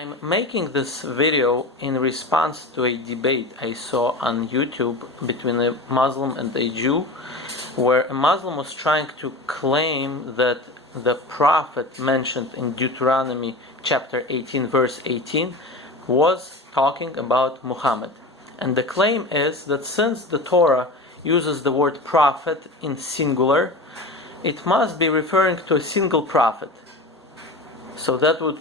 I'm making this video in response to a debate I saw on YouTube between a Muslim and a Jew, where a Muslim was trying to claim that the prophet mentioned in Deuteronomy chapter 18 verse 18 was talking about Muhammad. And the claim is that since the Torah uses the word prophet in singular, it must be referring to a single prophet. So that would,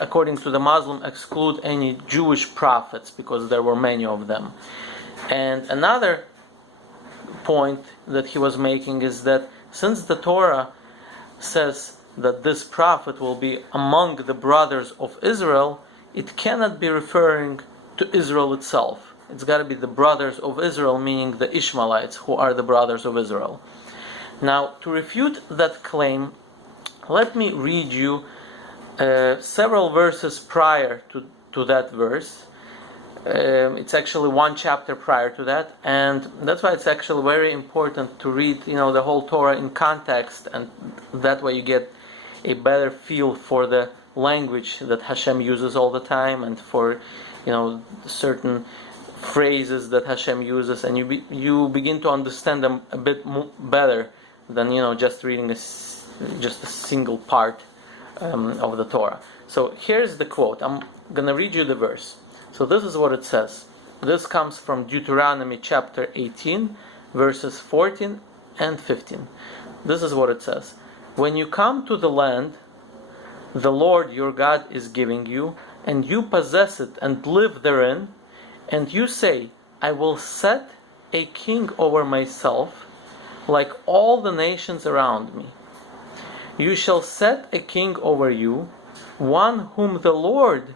according to the Muslim, exclude any Jewish prophets because there were many of them. And another point that he was making is that since the Torah says that this prophet will be among the brothers of Israel, it cannot be referring to Israel itself. It's got to be the brothers of Israel, meaning the Ishmaelites, who are the brothers of Israel. Now, to refute that claim, let me read you several verses prior to that verse. It's actually one chapter prior to that, and that's why it's actually very important to read, the whole Torah in context, and that way you get a better feel for the language that Hashem uses all the time, and for certain phrases that Hashem uses, and you begin to understand them a bit better than just reading just a single part of the Torah. So here's the quote. I'm going to read you the verse. So this is what it says. This comes from Deuteronomy chapter 18, verses 14 and 15. This is what it says. When you come to the land the Lord your God is giving you, and you possess it and live therein, and you say, I will set a king over myself, like all the nations around me. You shall set a king over you, one whom the Lord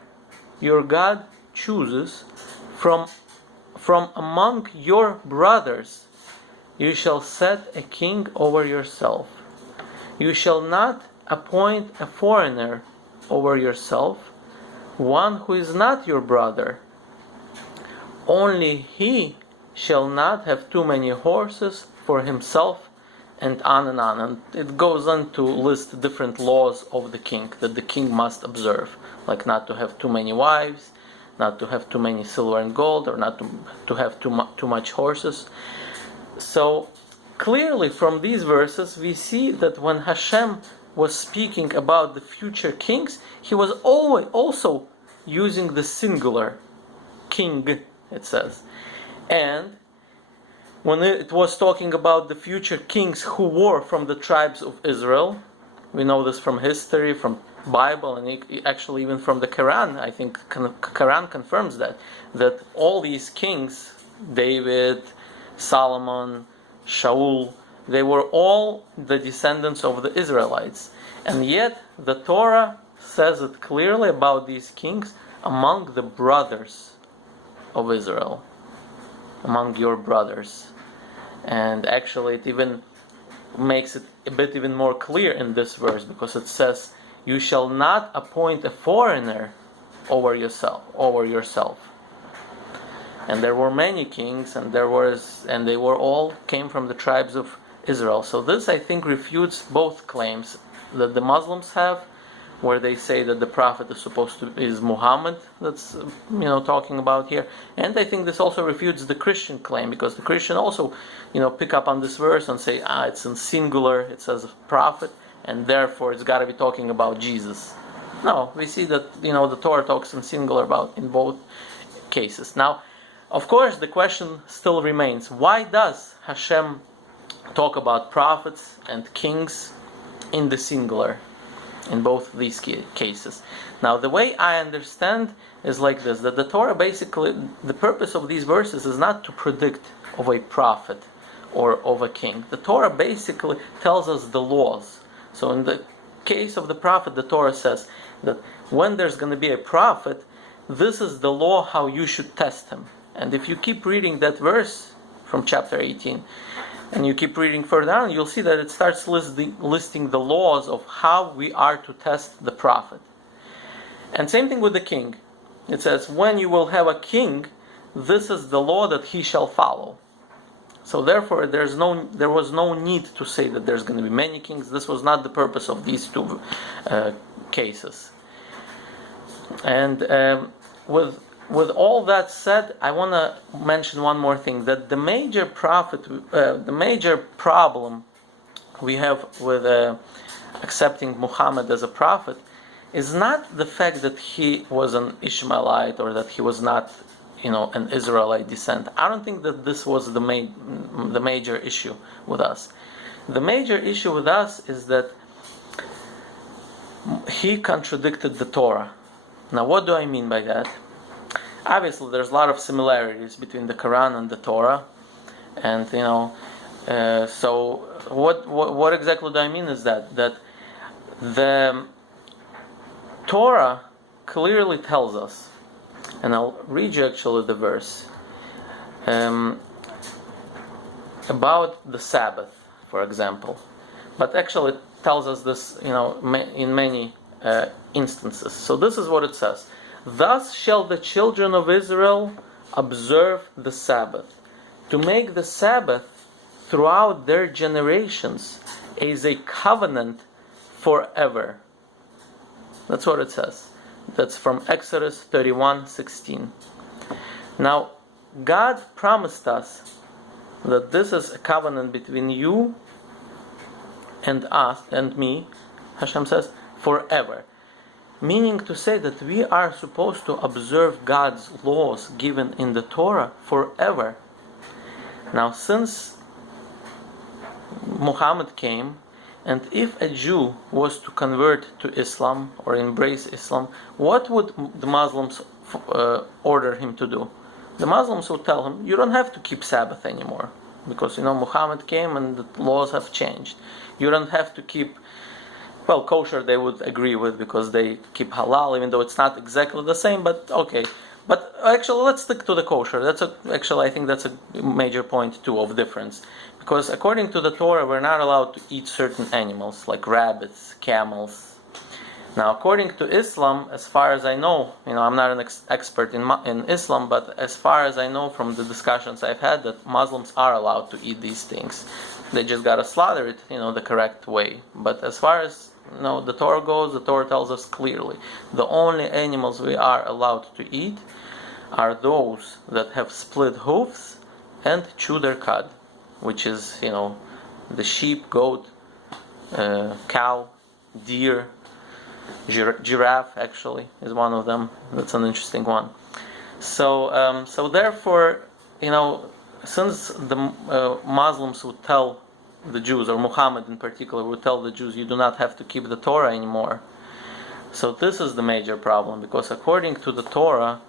your God chooses from among your brothers. You shall set a king over yourself. You shall not appoint a foreigner over yourself, one who is not your brother. Only he shall not have too many horses for himself, and on and on. And it goes on to list different laws of the king that the king must observe, like not to have too many wives, not to have too many silver and gold, or not to have too much horses. So clearly from these verses we see that when Hashem was speaking about the future kings, he was always also using the singular king, it says. And when it was talking about the future kings who were from the tribes of Israel, we know this from history, from Bible, and actually even from the Quran. I think Quran confirms that all these kings, David, Solomon, Shaul, they were all the descendants of the Israelites. And yet the Torah says it clearly about these kings, among the brothers of Israel, among your brothers. And actually it even makes it a bit even more clear in this verse, because it says, you shall not appoint a foreigner over yourself. And there were many kings, and they were all came from the tribes of Israel. So this, I think, refutes both claims that the Muslims have, where they say that the prophet is Muhammad, that's talking about here. And I think this also refutes the Christian claim, because the Christian also pick up on this verse and say, it's in singular, it says prophet, and therefore it's got to be talking about Jesus. No, we see that the Torah talks in singular in both cases. Now, of course, the question still remains: why does Hashem talk about prophets and kings in the singular in both these cases? Now, the way I understand is like this: that the Torah basically, the purpose of these verses is not to predict of a prophet or of a king. The Torah basically tells us the laws. So in the case of the prophet, the Torah says that when there's going to be a prophet, this is the law how you should test him. And if you keep reading that verse from chapter 18, and you keep reading further on, you'll see that it starts listing the laws of how we are to test the prophet. And same thing with the king. It says, when you will have a king, this is the law that he shall follow. So therefore, there was no need to say that there's going to be many kings. This was not the purpose of these two cases. And with all that said, I want to mention one more thing, that the major problem we have with accepting Muhammad as a prophet is not the fact that he was an Ishmaelite or that he was not, an Israelite descent. I don't think that this was the major issue with us. The major issue with us is that he contradicted the Torah. Now, what do I mean by that? Obviously, there's a lot of similarities between the Quran and the Torah, and so what exactly do I mean is that the Torah clearly tells us, and I'll read you actually the verse about the Sabbath, for example, but actually it tells us this, in many instances. So this is what it says: "Thus shall the children of Israel observe the Sabbath, to make the Sabbath throughout their generations as a covenant forever." That's what it says. That's from Exodus 31:16. Now, God promised us that this is a covenant between you and us and me, Hashem says, forever. Meaning to say that we are supposed to observe God's laws given in the Torah forever. Now, since Muhammad came, and if a Jew was to convert to Islam or embrace Islam, what would the Muslims order him to do? The Muslims would tell him, you don't have to keep Sabbath anymore, because Muhammad came and the laws have changed. You don't have to keep, well, kosher they would agree with, because they keep halal, even though it's not exactly the same, but okay. But actually, let's stick to the kosher. I think that's a major point too of difference. Because according to the Torah, we're not allowed to eat certain animals, like rabbits, camels. Now, according to Islam, as far as I know, I'm not an expert in Islam, but as far as I know from the discussions I've had, that Muslims are allowed to eat these things. They just gotta slaughter it, the correct way. But as far as the Torah goes, the Torah tells us clearly, the only animals we are allowed to eat are those that have split hoofs and chew their cud, which is, the sheep, goat, cow, deer, giraffe actually is one of them. That's an interesting one. So therefore, since the Muslims would tell the Jews, or Muhammad in particular would tell the Jews, you do not have to keep the Torah anymore. So this is the major problem, because according to the Torah,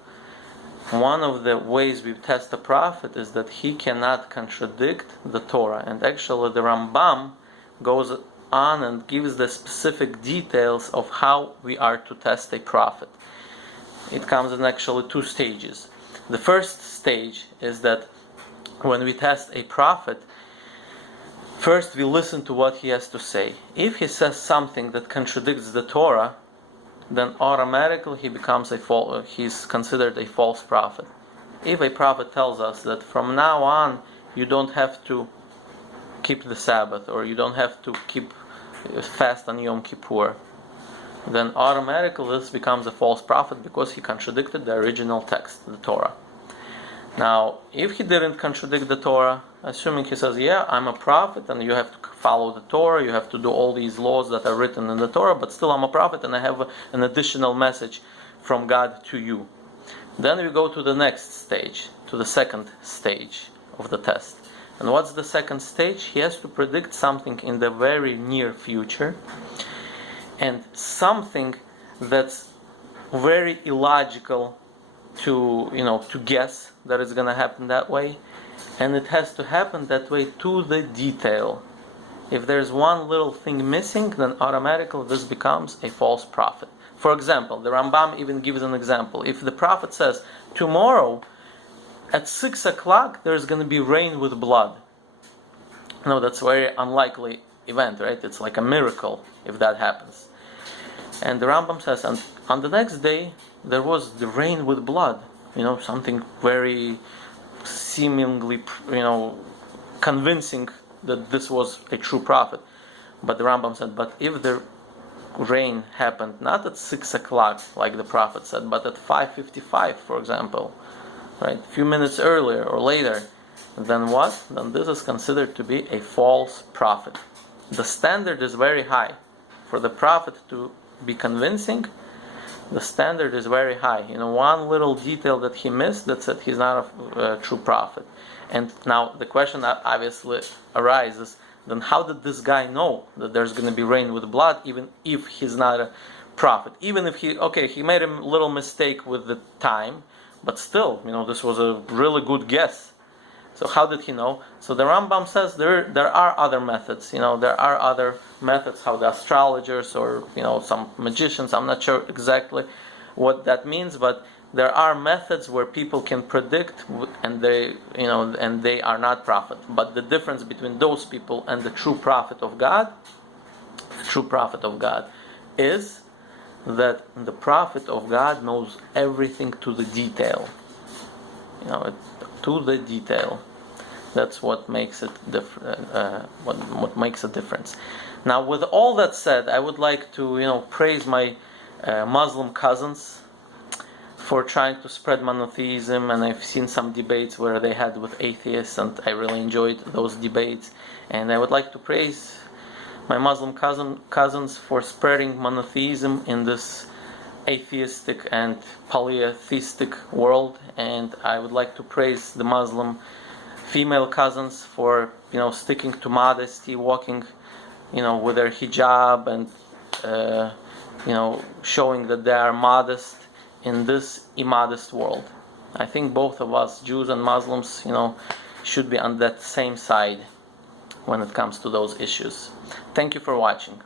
one of the ways we test a prophet is that he cannot contradict the Torah. And actually the Rambam goes on and gives the specific details of how we are to test a prophet. It comes in actually two stages. The first stage is that when we test a prophet, first we listen to what he has to say. If he says something that contradicts the Torah, then automatically he's considered a false prophet. If a prophet tells us that from now on you don't have to keep the Sabbath, or you don't have to keep fast on Yom Kippur, then automatically this becomes a false prophet, because he contradicted the original text, the Torah. Now, if he didn't contradict the Torah, assuming he says, yeah, I'm a prophet and you have to follow the Torah, you have to do all these laws that are written in the Torah, but still I'm a prophet and I have an additional message from God to you. Then we go to the next stage, to the second stage of the test. And what's the second stage? He has to predict something in the very near future, and something that's very illogical to guess that it's going to happen that way, and it has to happen that way to the detail. If there's one little thing missing, then automatically this becomes a false prophet. For example, the Rambam even gives an example. If the prophet says, tomorrow at 6 o'clock there's going to be rain with blood, that's a very unlikely event, right? It's like a miracle if that happens. And the Rambam says, and on the next day there was the rain with blood, something very seemingly, convincing that this was a true prophet. But the Rambam said, but if the rain happened not at 6 o'clock like the prophet said, but at 5:55, for example, right, a few minutes earlier or later, then what? Then this is considered to be a false prophet. The standard is very high. For the prophet to be convincing, the standard is very high. One little detail that he missed, that said he's not a true prophet. And now the question obviously arises, then how did this guy know that there's going to be rain with blood, even if he's not a prophet? Even if he made a little mistake with the time, but still, this was a really good guess. So how did he know? So the Rambam says there are other methods. There are other methods how the astrologers or some magicians, I'm not sure exactly what that means, but there are methods where people can predict, and they are not prophet. But the difference between those people and the true prophet of God is that the prophet of God knows everything to the detail. To the detail. That's what makes it what makes a difference. Now, with all that said, I would like to praise my Muslim cousins for trying to spread monotheism, and I've seen some debates where they had with atheists, and I really enjoyed those debates. And I would like to praise my Muslim cousins for spreading monotheism in this atheistic and polytheistic world. And I would like to praise the Muslim female cousins for sticking to modesty, walking with their hijab, and showing that they are modest in this immodest world. I think both of us, Jews and Muslims, should be on that same side when it comes to those issues. Thank you for watching.